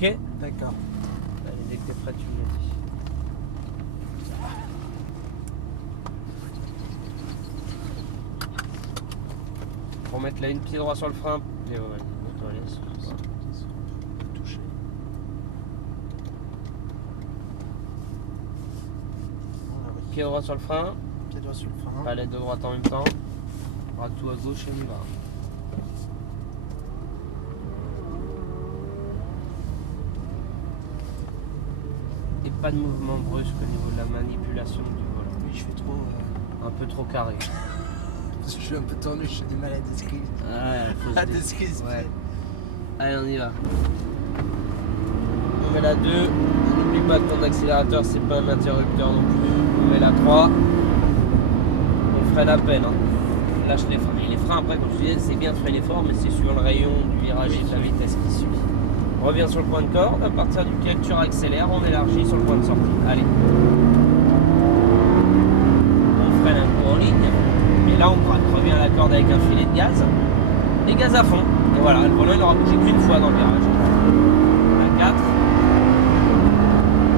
Ok? D'accord. Allez, dès que t'es prêt, tu me le dis. Pour mettre là une pied droit sur le frein. Et ouais, on te laisse. Touché. Pied droit sur le frein. Pied droit sur le frein. Palette de droite en même temps. Bras tout à gauche et on y va. Et pas de mouvement brusque au niveau de la manipulation du volant. Oui, je fais trop. Un peu trop carré. Parce que je suis un peu tordu, j'ai du mal à d'excuse. Ouais, faut se À dé- d'excuse. Ouais. Allez, on y va. On met la 2. N'oublie pas que ton accélérateur, c'est pas un interrupteur non plus. On met la 3. On freine à peine. Hein. Lâche les freins. Et les freins, après, comme je disais, c'est bien de freiner fort, mais c'est sur le rayon du virage et de la vitesse qui suit. On revient sur le point de corde. À partir duquel tu accélères, on élargit sur le point de sortie. Allez. On freine un coup en ligne. Et là, on revient à la corde avec un filet de gaz. Et gaz à fond. Et voilà, le volant, il n'aura bougé qu'une fois dans le virage. La 4.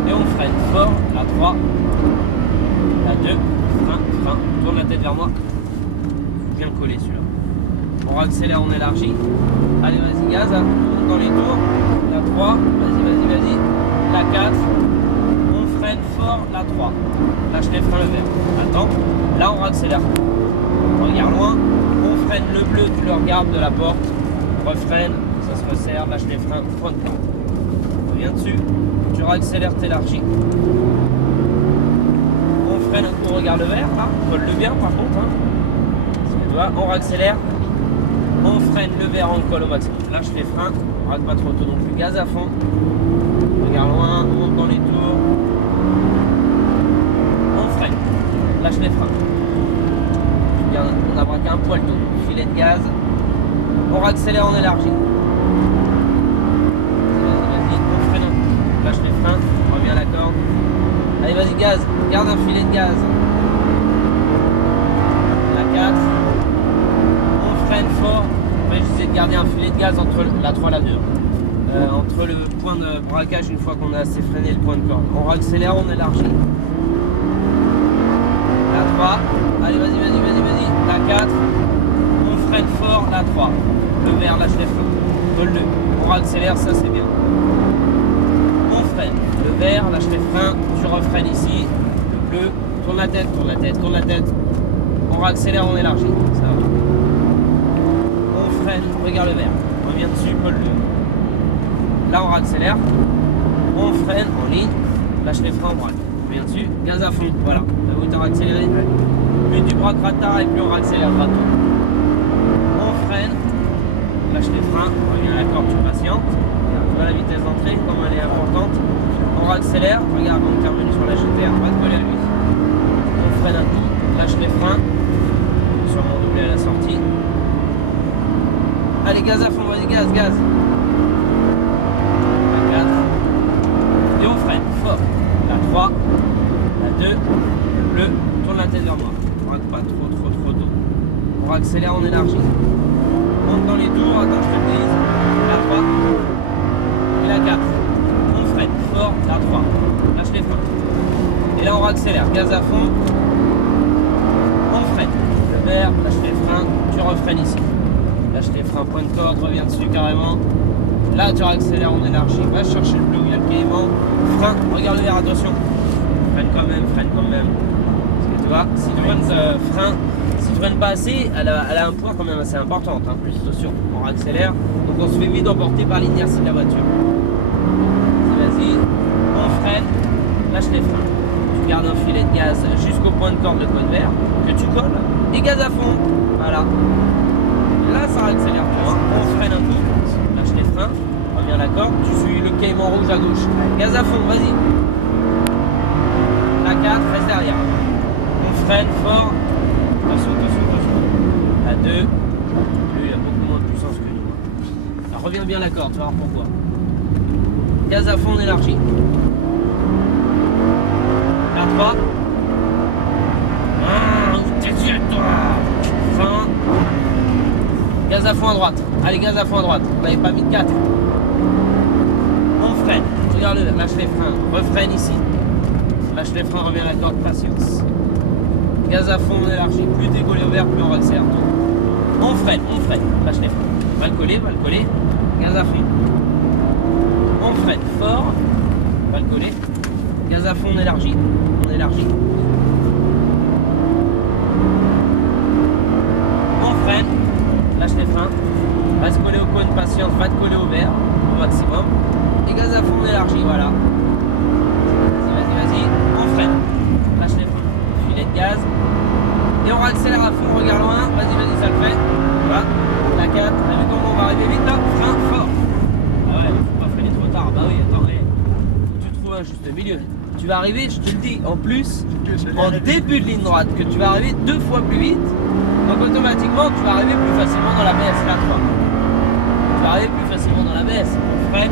Et on freine fort. La 3. La 2. Frein. Tourne la tête vers moi. Bien collé celui-là. On accélère, on élargit. Allez, vas-y, gaz. On monte dans les tours. La 3. Vas-y. La 4. On freine fort. La 3. Lâche les freins le vert. Attends. Là, on accélère. Regarde loin. On freine le bleu, tu le regardes de la porte. Refreine. Ça se resserre. Lâche les freins. Point de corde. Reviens dessus. Tu réaccélères, t'élargis. On freine un coup, regarde le vert. Là. Colle-le bien par contre. Hein. Tu vois, on réaccélère. On freine le vert, on colle au maximum. Lâche les freins, on rate pas trop tôt non plus. Gaz à fond. Regarde loin, on monte dans les tours. On freine. Lâche les freins. On a braqué un poil tout. Filet de gaz. On réaccélère, on élargit. Vas-y, on freine un coup. Lâche les freins, on revient à la corde. Allez, vas-y, gaz. Garde un filet de gaz. La 4. Freine fort, mais j'essaie de garder un filet de gaz entre la 3 et la 2. Entre le point de braquage, une fois qu'on a assez freiné le point de corde. On réaccélère, on élargit. La 3, allez vas-y. La 4, on freine fort, la 3. Le vert, lâche les freins. Colle-le. On réaccélère, ça c'est bien. On freine. Le vert, lâche les freins, tu refreines ici. Le bleu, tourne la tête. On réaccélère, on élargit. Ça va. Freine, regarde le vert, on revient dessus, colle-le. Là on réaccélère, on freine en ligne, lâche les freins, on braque. On revient dessus, gaz à fond, voilà. T'as vu, t'as accéléré. Plus tu braqueras tard et plus on réaccélérera tôt. On freine, lâche les freins, on revient à la corde, tu patientes. Tu vois la vitesse d'entrée, comme elle est importante. On réaccélère, regarde, on est revenu sur la GTR, va te coller à lui. On freine un coup, lâche les freins, sûrement doubler à la sortie. Allez, gaz à fond, vas-y, gaz. La 4. Et on freine fort. La 3. La 2. Le bleu. Tourne la tête vers moi. On rate pas trop tôt. On accélère, on élargit. On monte dans les tours, attends, je te le dise. La 3. Et la 4. On freine fort. La 3. Lâche les freins. Et là, on accélère. Gaz à fond. On freine. Le vert, lâche les freins. Tu refreines ici. Lâche les freins, point de corde, reviens dessus carrément. Là, tu réaccélères, on élargit. Va chercher le bleu où il y a le caïman. Frein, regarde le vert, attention. Freine quand même. Parce que tu vois, si tu freines pas assez, elle a un poids quand même assez important. Hein, plus attention, on réaccélère. Donc on se fait vite emporter par l'inertie de la voiture. Vas-y, on freine, lâche les freins. Tu gardes un filet de gaz jusqu'au point de corde, le code vert, que tu colles. Et gaz à fond. Voilà. Là, ça accélère moins, on freine un coup, lâche les freins, revient à la corde, tu suis le caïman rouge à gauche. Gaz à fond, vas-y. La 4, reste derrière. On freine fort. Attention. La 2, lui, il a beaucoup moins de puissance que nous. Alors, reviens bien à la corde, tu vas voir pourquoi. Gaz à fond, on élargit. La 3. T'es sûr, toi. Frein. Gaz à fond à droite. Allez, gaz à fond à droite. On n'avait pas mis de 4. On Regarde le vert, lâche les freins, refreine ici. Lâche les freins, reviens à la corde, patience. Gaz à fond, on élargit. Plus t'es collé au vert, plus on accélère. On freine, lâche les freins. Va le coller, gaz à fond. On freine fort, va le coller. Gaz à fond, on élargit. On freine, lâche les freins. Va se coller au cône, patience, va te coller au vert au maximum. Et gaz à fond, on élargit, voilà. Vas-y, on freine. Lâche les freins. Filet de gaz. Et on accélère à fond, regarde loin. Vas-y, ça le fait. Voilà. La 4. T'as vu comment on va arriver vite là? Frein fort. Ah ouais, faut pas freiner trop tard. Bah oui, attends, tu trouves un juste milieu. Tu vas arriver, je te le dis, en plus, en début de ligne droite, que tu vas arriver 2 fois plus vite. Donc automatiquement, tu vas arriver plus facilement dans la BS là, toi. Tu vas arriver plus facilement dans la BS. On freine.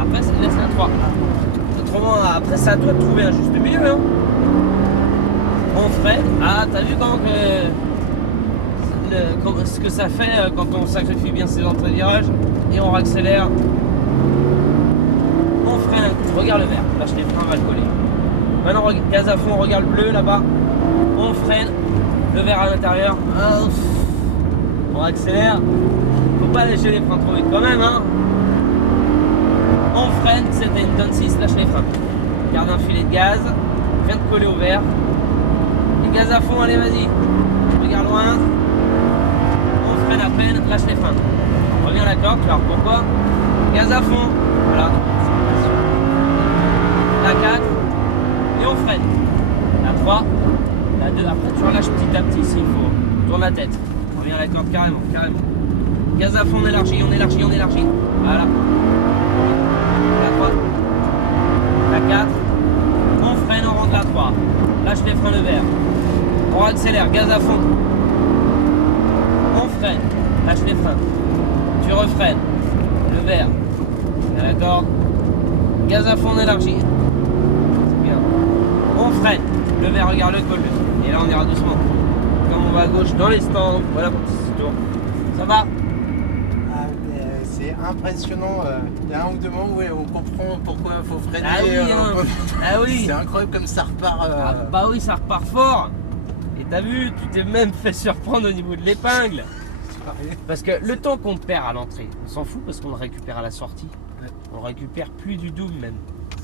Après, ça te laisse la 3. Autrement, après, c'est à toi de trouver un juste milieu. Hein. On freine. Ah, t'as vu ce que ça fait quand on sacrifie bien ses entrées de virage et on accélère. On freine. Regarde le vert. Lâche les freins, on va le coller. Maintenant, gaz à fond, regarde le bleu là-bas. On freine. Le vert à l'intérieur. On accélère. Faut pas lâcher les freins trop vite quand même. Hein. On freine, c'était une tonne 6, lâche les freins. Garde un filet de gaz, viens de coller au vert. Et gaz à fond, allez vas-y. Regarde loin. On freine à peine, lâche les freins. On revient à la corde, tu vas voir pourquoi. Gaz à fond, voilà. La 4, et on freine. La 3, la 2, après tu relâches petit à petit s'il faut. Tourne la tête. On revient à la corde carrément. Gaz à fond, on élargit. Voilà. La 3, la 4, on freine, on rentre la 3, lâche les freins le vert, on accélère, gaz à fond, on freine, lâche les freins, tu refreines, le vert, à la corde, gaz à fond, on élargit, c'est bien, on freine, le vert, regarde le col, et là on ira doucement, comme on va à gauche dans les stands, voilà pour petit tour, ça va? C'est impressionnant. Il y a un ou deux moments où on comprend pourquoi il faut freiner. Ah oui, ah oui. C'est incroyable comme ça repart. Ah bah oui, ça repart fort. Et t'as vu, tu t'es même fait surprendre au niveau de l'épingle. Parce que le temps qu'on perd à l'entrée, on s'en fout parce qu'on le récupère à la sortie. Ouais. On récupère plus du double même.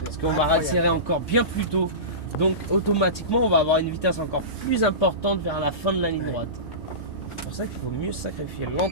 Parce qu'on va incroyable. accélérer encore bien plus tôt. Donc automatiquement, on va avoir une vitesse encore plus importante vers la fin de la ligne droite. C'est pour ça qu'il faut mieux sacrifier l'entrée.